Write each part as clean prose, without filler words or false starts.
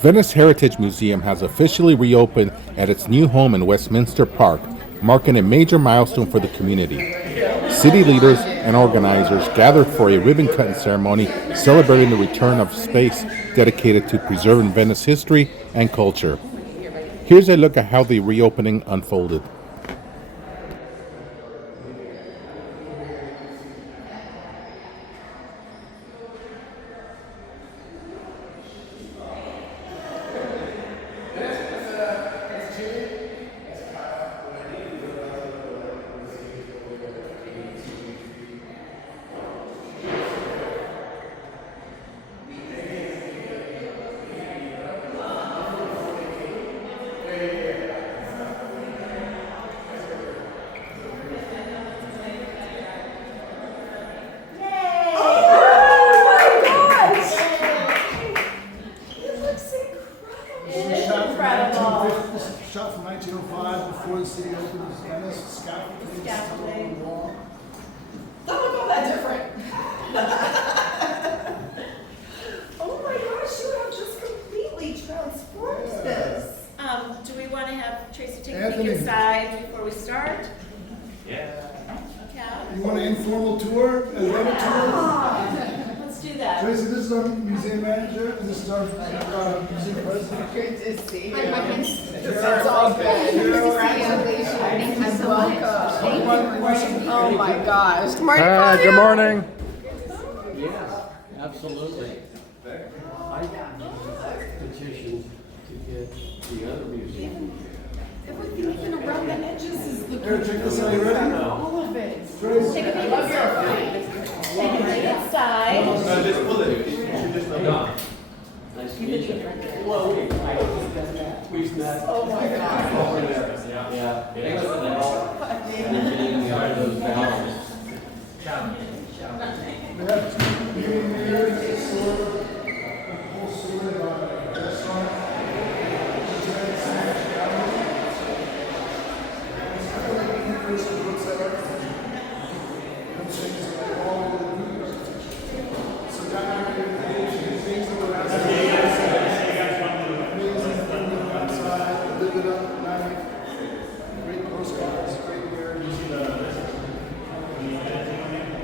Venice Heritage Museum has officially reopened at its new home in Westminster Park, marking a major milestone for the community. City leaders and organizers gathered for a ribbon-cutting ceremony celebrating the return of space dedicated to preserving Venice history and culture. Here's a look at how the reopening unfolded. Shot from 1905 before the city opened as Venice. Scaffolding on the wall. Don't look all that different. Oh my gosh, you have just completely transformed this. Do we want to have Tracy take a Anthony. peek inside before we start? Yeah. Cal? You want an informal tour? A little tour? Let's do that. Tracy, this is our museum manager, and this is our museum president. Great to see you. It's all good. Congratulations. Thank you so much. Oh my gosh. Good morning. Hi, good morning. Yes, absolutely. I petitioned to get the other museum. Everything even around the edges is looking Here, check this out. You ready? all of it. Tracy. Take a peek inside. Take a peek inside. Just pull it. You should just know. Nice to meet you. Well, we've met. Oh my God. Over there. Yeah. Thanks for that. And getting those balance. We have two museum areas, a store, a whole store, a restaurant.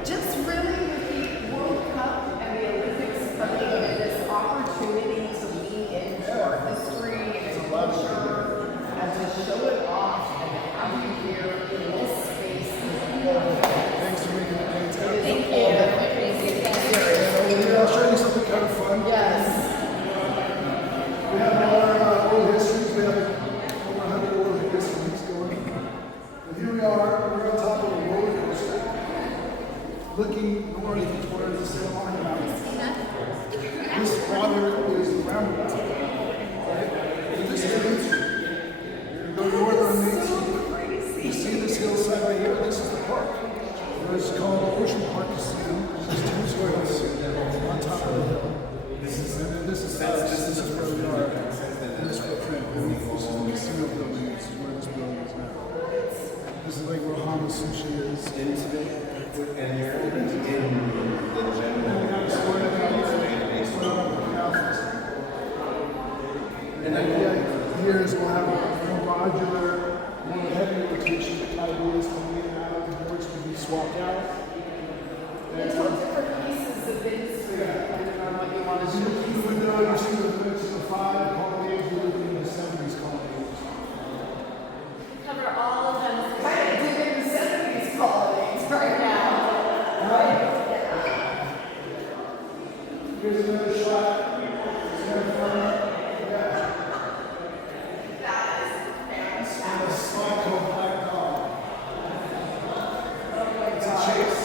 Just really with the World Cup and the Olympics coming in, this opportunity to lean into our history and culture and to show it off and to have you here in this space is global. Thanks for making the day. Thank you. I'll show you something kind of fun. Yes. We have our oral histories. We have over 100 oral histories going. And here we are. We're on top of a roller coaster, looking north towards the Santa Monica Mountains. This water is the roundabout. Right? And this is Main Street. You go north on Main Street. You see this hillside right here. This is the park. It's called Ocean Park Casino. There's two stories on top of the hill. This is where we are. In this footprint. This is the casino building. This is where this building is now. This is like where Hama Sushi is. And you're in the general. And the idea here is we'll have a more modular, more heavy rotation ideas coming in and out. The boards can be swapped out. And tell different pieces of history depending on what you want to As you do. look through the window, you see the mix of the 5 colonnades. We're looking in the 70s colonnades. Cover all of them. Kind of digging the 70s colonnades right now. Right? Here's another shot. It's kind of fun. That is fantastic. And a slide called Black Dog. It's a chase.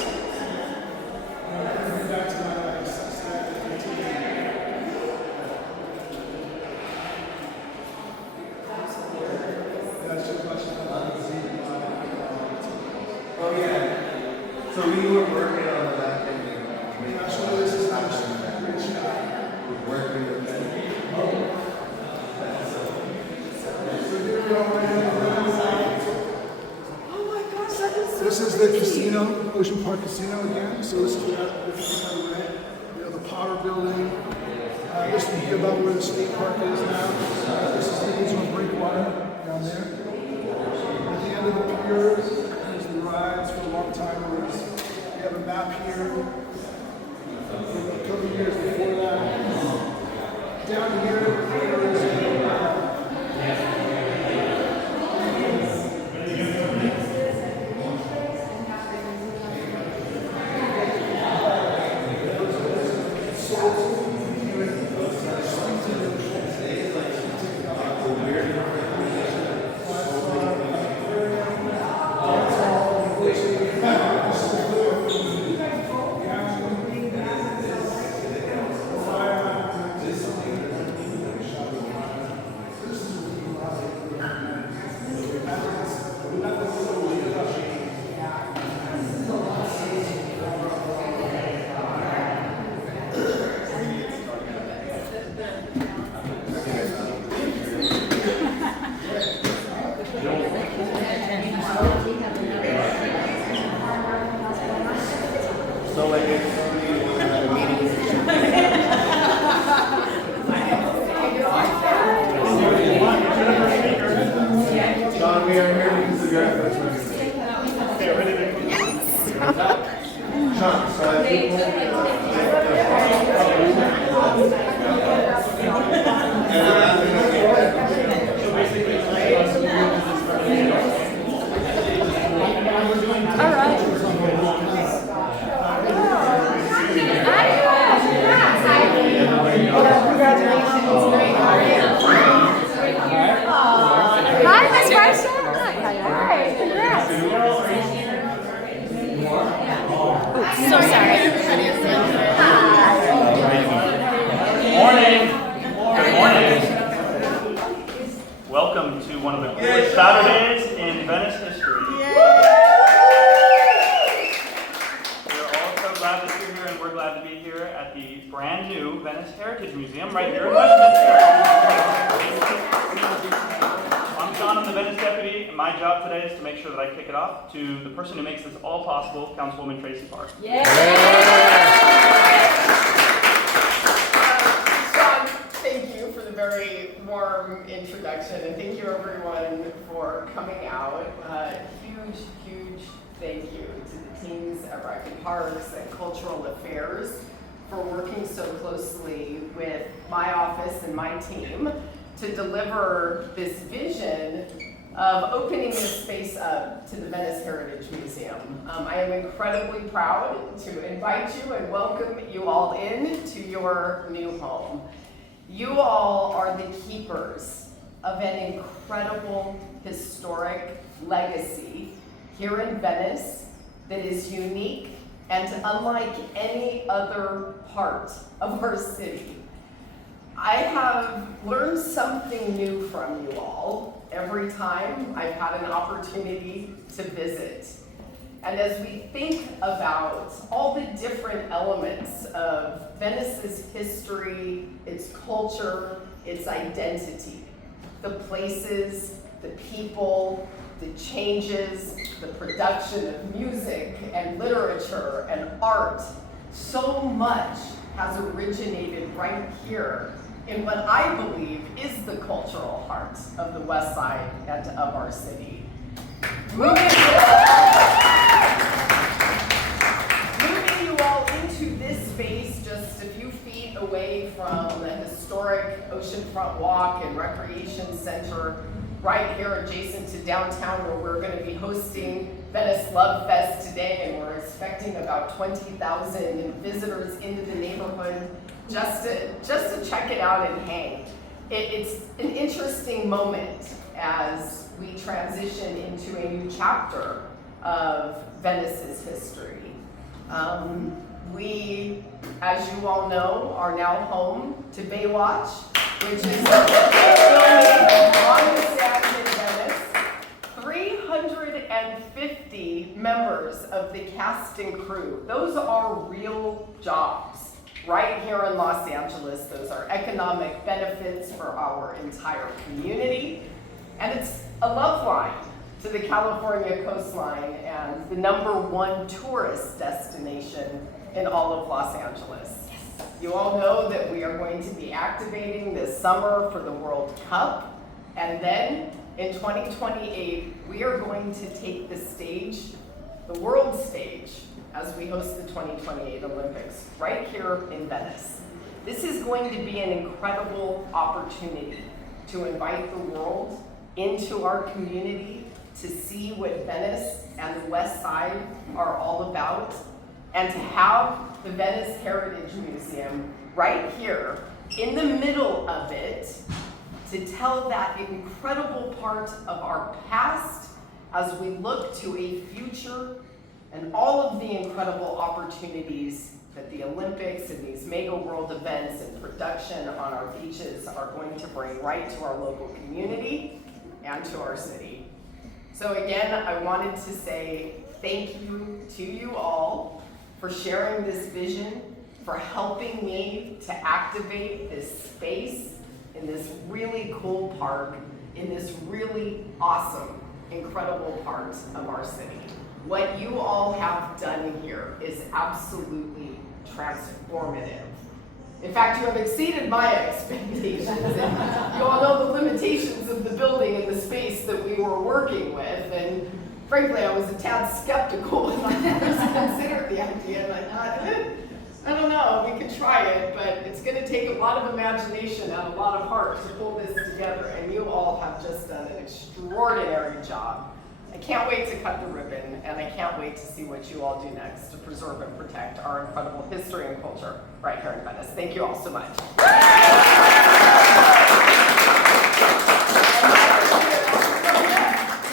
Back to my That's just much Oh, yeah. So we were working on the back end. Actually, this is not a great shot. We're working with that. So here we are. Oh my gosh, that is so This is the pretty. casino, Ocean Park Casino again. So this is the casino we rent. You know, the Potter Building. This would be about where the state park is now. This is the original breakwater down there. At the end of the pier, there's the rides for a long time. We have a map here. A couple of years before that. Down here, there is Welcome to one of the coolest Saturdays in Venice history. We're all so glad that you're here, and we're glad to be here at the brand new Venice Heritage Museum right here in Westminster. I'm John, I'm the Venice deputy, and my job today is to make sure that I kick it off to the person who makes this all possible, Councilwoman Traci Park. Very warm introduction, and thank you everyone for coming out. Huge thank you to the teams at Rec and Parks and Cultural Affairs for working so closely with my office and my team to deliver this vision of opening this space up to the Venice Heritage Museum. I am incredibly proud to invite you and welcome you all in to your new home. You all are the keepers of an incredible historic legacy here in Venice that is unique and unlike any other part of our city. I have learned something new from you all every time I've had an opportunity to visit. And as we think about all the different elements of Venice's history, its culture, its identity, the places, the people, the changes, the production of music and literature and art, so much has originated right here in what I believe is the cultural heart of the Westside and of our city. Moving you all into this space just a few feet away from the historic Oceanfront Walk and Recreation Center, right here adjacent to downtown, where we're going to be hosting Venice Love Fest today, and we're expecting about 20,000 visitors into the neighborhood just to check it out and hang. It's an interesting moment as we transition into a new chapter of Venice's history. We, as you all know, are now home to Baywatch, which is filming on the set in Venice. 350 members of the cast and crew. Those are real jobs right here in Los Angeles. Those are economic benefits for our entire community. And it's a love line to the California coastline and the #1 tourist destination in all of Los Angeles. You all know that we are going to be activating this summer for the World Cup. And then in 2028, we are going to take the stage, the world stage, as we host the 2028 Olympics right here in Venice. This is going to be an incredible opportunity to invite the world into our community to see what Venice and the Westside are all about, and to have the Venice Heritage Museum right here in the middle of it to tell that incredible part of our past as we look to a future and all of the incredible opportunities that the Olympics and these mega world events and production on our beaches are going to bring right to our local community and to our city. So again, I wanted to say thank you to you all for sharing this vision, for helping me to activate this space in this really cool park, in this really awesome, incredible part of our city. What you all have done here is absolutely transformative. In fact, you have exceeded my expectations. And you all know the limitations of the building and the space that we were working with. And frankly, I was a tad skeptical when I first considered the idea. And I thought, I don't know, we could try it, but it's going to take a lot of imagination and a lot of heart to pull this together. And you all have just done an extraordinary job. I can't wait to cut the ribbon, and I can't wait to see what you all do next to preserve and protect our incredible history and culture right here in Venice. Thank you all so much.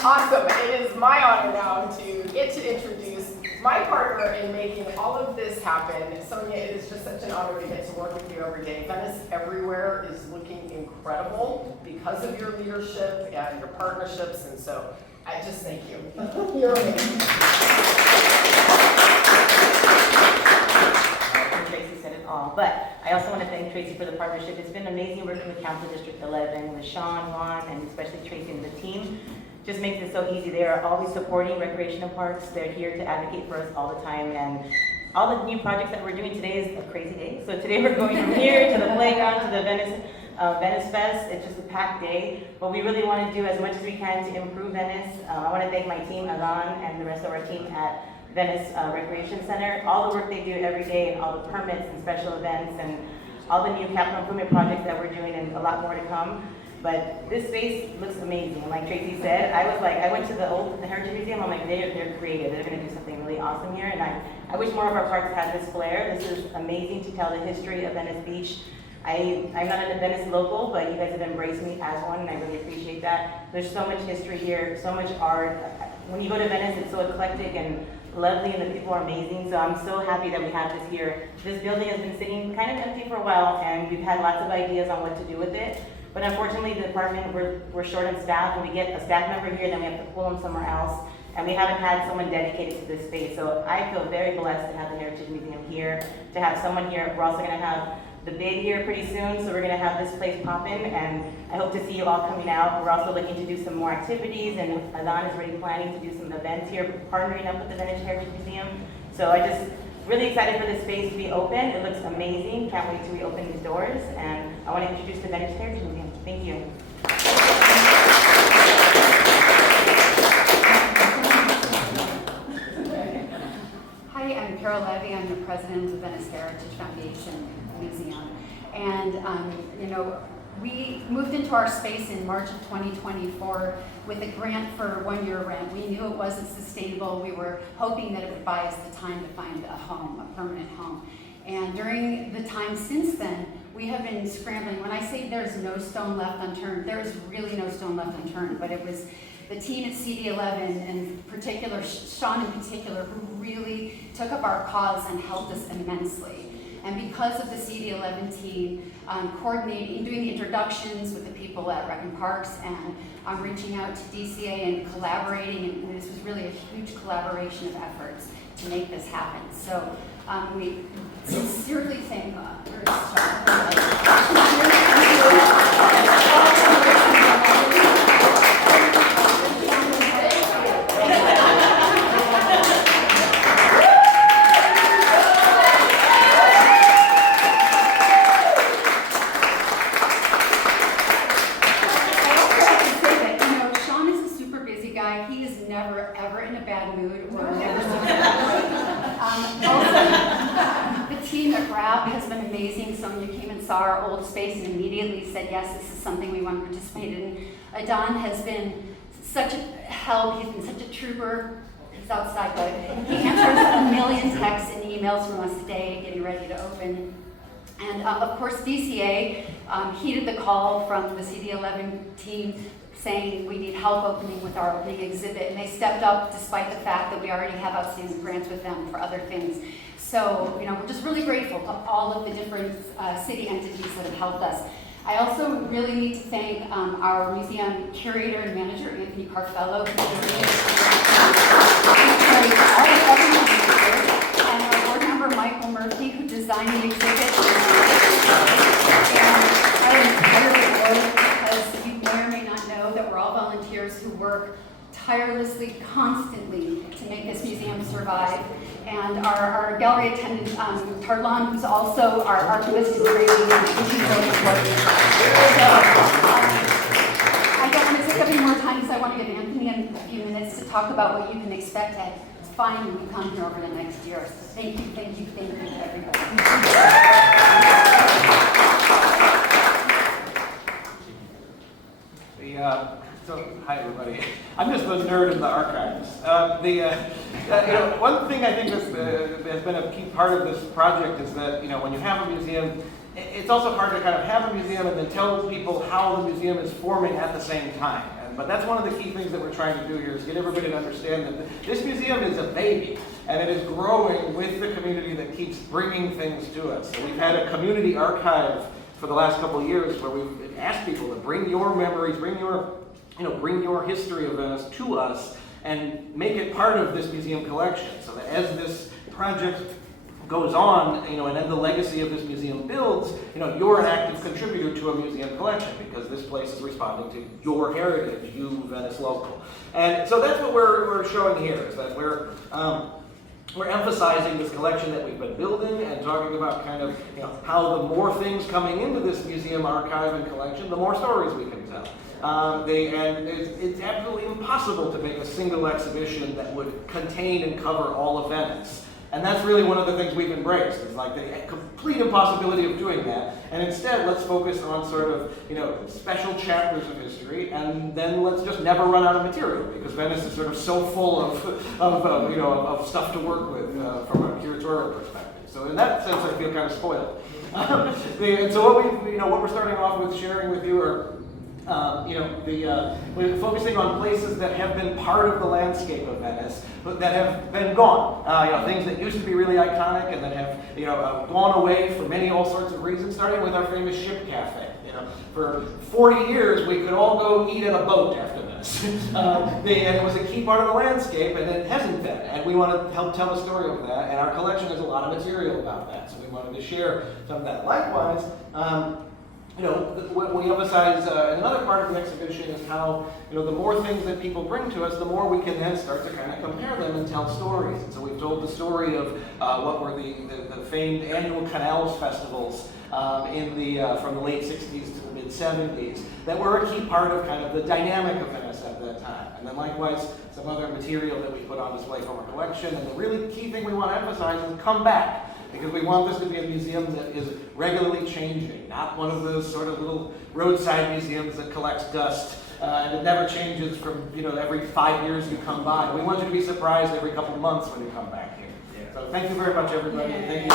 Awesome. It is my honor now to get to introduce my partner in making all of this happen. Sonia, it is just such an honor to get to work with you every day. Venice Everywhere is looking incredible because of your leadership and your partnerships, and so I just thank you. You're amazing. Traci said it all, but I also want to thank Traci for the partnership. It's been amazing working with Council District 11, with Sean, Juan, and especially Traci and the team. Just makes it so easy. They are always supporting recreational parks. They're here to advocate for us all the time, and all the new projects that we're doing today is a crazy day. So today we're going from here to the playground to the Venice Fest. It's just a packed day, but we really want to do as much as we can to improve Venice. I want to thank my team, 𝗥𝗘𝗧𝗨𝗥𝗡, and the rest of our team at Venice Recreation Center. All the work they do every day, and all the permits and special events, and all the new capital improvement projects that we're doing, and a lot more to come. But this space looks amazing. Like Traci said, I went to the Heritage Museum. I'm like, they're creative. They're going to do something really awesome here, and I wish more of our parks had this flair. This is amazing to tell the history of Venice Beach. I'm not a Venice local, but you guys have embraced me as one, and I really appreciate that. There's so much history here, so much art. When you go to Venice, it's so eclectic and lovely, and the people are amazing, so I'm so happy that we have this here. This building has been sitting kind of empty for a while, and we've had lots of ideas on what to do with it. But unfortunately, the department, we're short on staff. When we get a staff member here, then we have to pull them somewhere else. And we haven't had someone dedicated to this space. So I feel very blessed to have the Heritage Museum here, to have someone here. We're also gonna have the bid here pretty soon, so we're gonna have this place poppin', and I hope to see you all coming out. We're also looking to do some more activities, and 𝗥𝗘𝗧𝗨𝗥𝗡 is already planning to do some events here, partnering up with the Venice Heritage Museum. So I just really excited for this space to be open. It looks amazing. Can't wait to reopen these doors, and I want to introduce the Venice Heritage Museum. Thank you. Hi, I'm Carol Levy. I'm the president of the Venice Heritage Foundation Museum. And, we moved into our space in March of 2024 with a grant for 1-year rent. We knew it wasn't sustainable. We were hoping that it would buy us the time to find a home, a permanent home. And during the time since then, we have been scrambling. When I say there's no stone left unturned, there is really no stone left unturned, but it was the team at CD11, and in particular, Sean in particular, who really took up our cause and helped us immensely. And because of the CD11 team coordinating, doing the introductions with the people at Rec and Parks, and reaching out to DCA and collaborating, and this was really a huge collaboration of efforts to make this happen. So we sincerely thank app has been amazing. Someone who came and saw our old space and immediately said, yes, this is something we want to participate in. Adon has been such a help. He's been such a trooper. He's outside, but he answers a million texts and emails from us today, getting ready to open. And of course, DCA heeded the call from the CD11 team saying we need help opening with our opening exhibit, and they stepped up despite the fact that we already have outstanding grants with them for other things. So, we're just really grateful to all of the different city entities that have helped us. I also really need to thank our museum curator and manager, Anthony Carfello, who and our board member, Michael Murphy, who designed the exhibit. And I am entirely bored because you may or may not know that we're all volunteers who work tirelessly, constantly to make this museum survive. And our gallery attendant, Tarlan, who's also our archivist, is great. She's really important. So, I don't want to take up any more time because I want to give Anthony a few minutes to talk about what you can expect at Fine when we come here over the next year. So thank you, everybody. Hi everybody. I'm just the nerd in the archives. One thing I think has been a key part of this project is that when you have a museum, it's also hard to kind of have a museum and then tell people how the museum is forming at the same time. But that's one of the key things that we're trying to do here is get everybody to understand that this museum is a baby and it is growing with the community that keeps bringing things to us. So we've had a community archive for the last couple of years where we've asked people to bring your memories, bring your history of Venice to us and make it part of this museum collection so that as this project goes on, and then the legacy of this museum builds, you're an active contributor to a museum collection because this place is responding to your heritage, you Venice local. And so that's what we're showing here, is that we're emphasizing this collection that we've been building and talking about kind of, how the more things coming into this museum archive and collection, the more stories we can tell. And it's absolutely impossible to make a single exhibition that would contain and cover all of Venice. And that's really one of the things we've embraced, is like the complete impossibility of doing that. And instead, let's focus on sort of, special chapters of history, and then let's just never run out of material, because Venice is sort of so full of stuff to work with from a curatorial perspective. So in that sense, I feel kind of spoiled. And so what we're starting off with sharing with you are we're focusing on places that have been part of the landscape of Venice, but that have been gone. Things that used to be really iconic and that have, gone away for all sorts of reasons, starting with our famous ship cafe. For 40 years, we could all go eat at a boat after this. And it was a key part of the landscape, and it hasn't been. And we want to help tell a story of that, and our collection has a lot of material about that, so we wanted to share some of that. Likewise, what we emphasize in another part of the exhibition is how, the more things that people bring to us, the more we can then start to kind of compare them and tell stories. And so we've told the story of what were the famed annual canals festivals from the late 60s to the mid 70s that were a key part of kind of the dynamic of Venice at that time. And then likewise, some other material that we put on display from our collection. And the really key thing we want to emphasize is come back. Because we want this to be a museum that is regularly changing, not one of those sort of little roadside museums that collects dust and it never changes from every 5 years you come by. We want you to be surprised every couple of months when you come back here. Yeah. So thank you very much, everybody. Yeah. Thank you.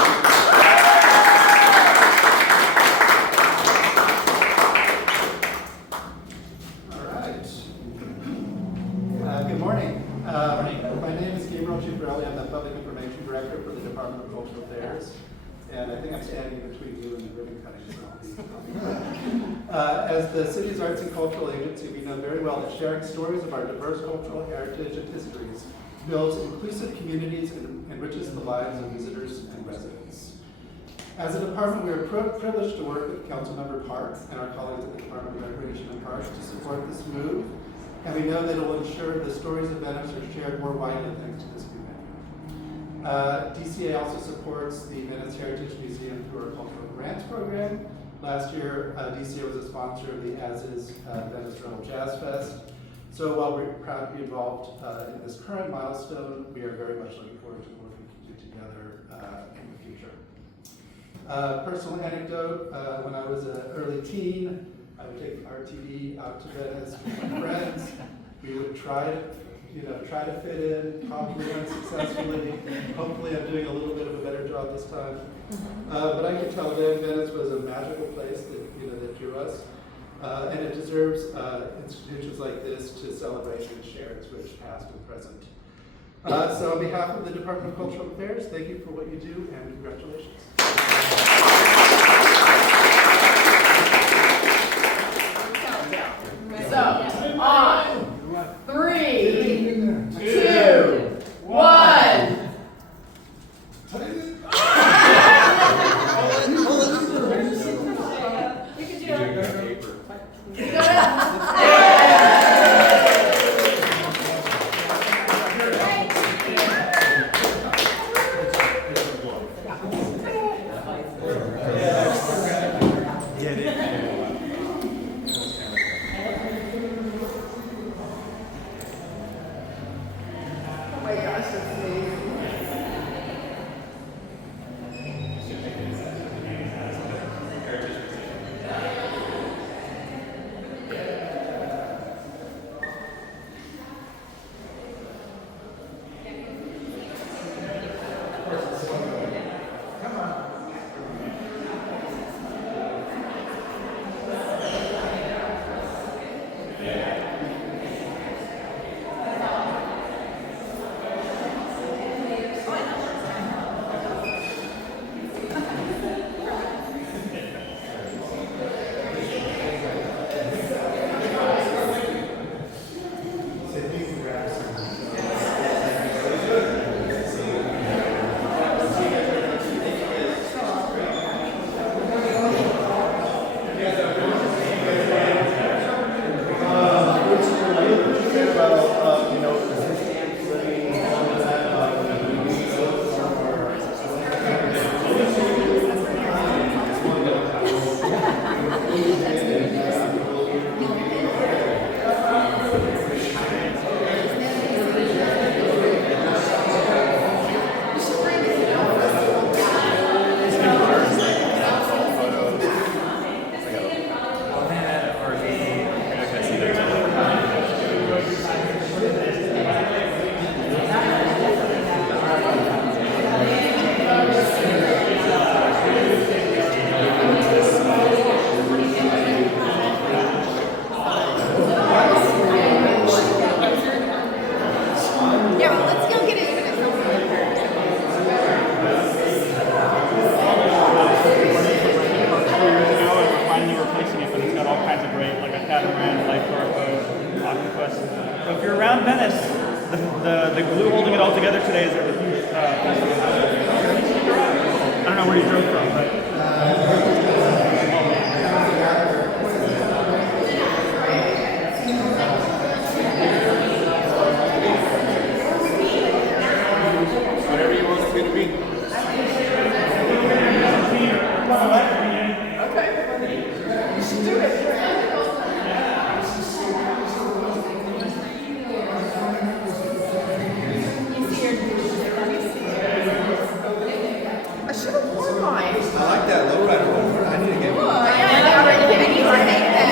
All right. Good morning. My name is 𝗖𝗨𝗟𝗧𝗨𝗥𝗡. I'm the Public Information Director for the Department of Cultural Affairs. And I think I'm standing between you and the ribbon cutting. As the city's arts and cultural agency, we know very well that sharing stories of our diverse cultural heritage and histories builds inclusive communities and enriches the lives of visitors and residents. As a department, we are privileged to work with Councilwoman Park and our colleagues at the Department of Recreation and Parks to support this move. And we know that it will ensure the stories of Venice are shared more widely thanks to this new venue. DCA also supports the Venice Heritage Museum through our Cultural Grants Program. Last year, DCA was a sponsor of the As Is Venice Rebel Jazz Fest. So while we're proud to be involved in this current milestone, we are very much looking forward to working with you together in the future. Personal anecdote, when I was an early teen, I would take the RTD out to Venice with my friends. We would try to fit in, probably unsuccessfully. Hopefully I'm doing a little bit of a better job this time. But I can tell that Venice was a magical place that drew us. And it deserves institutions like this to celebrate and share its rich past and present. So on behalf of the Department of Cultural Affairs, thank you for what you do and congratulations. So, on 3, 2, 1. So if you're around Venice, the glue holding it all together today is a huge festival. I don't know where you drove from, but Whatever you want it to be. Okay. You should do it. I should have worn mine. I like that lowrider one. I need to get one. I need to make that.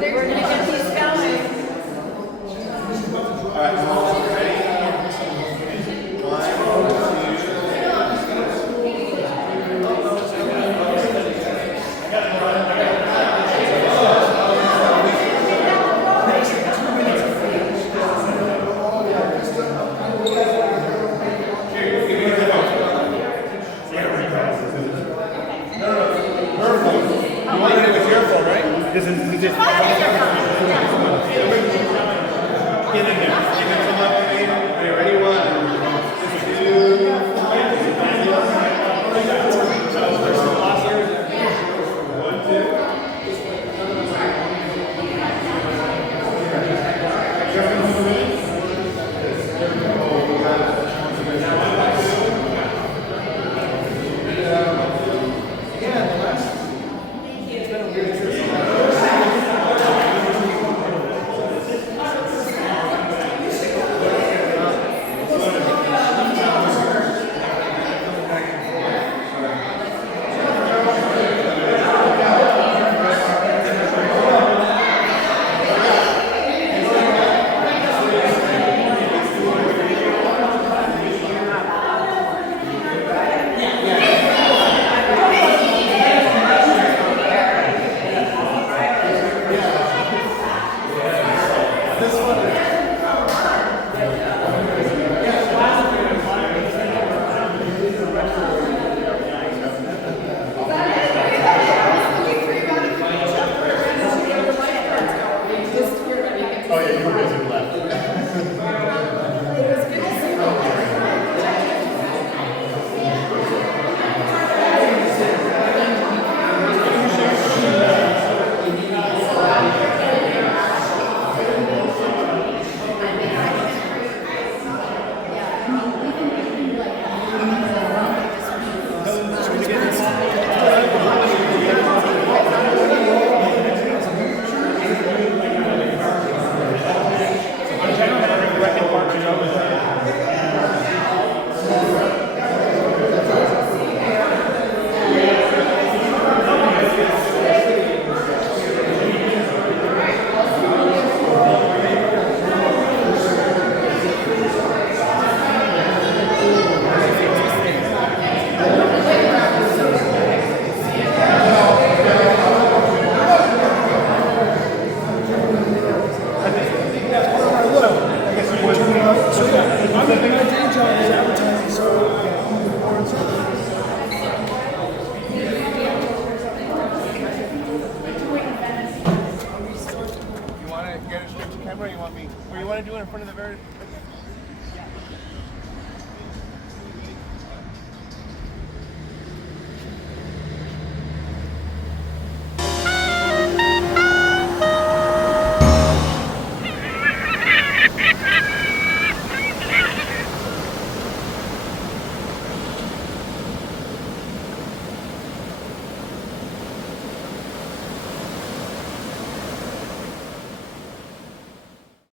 We're going to get these going. All right, all ready? 1, 2. this is it. Get in there. Give it some up. Are you ready? 1, 2. you want to do it in front of the very...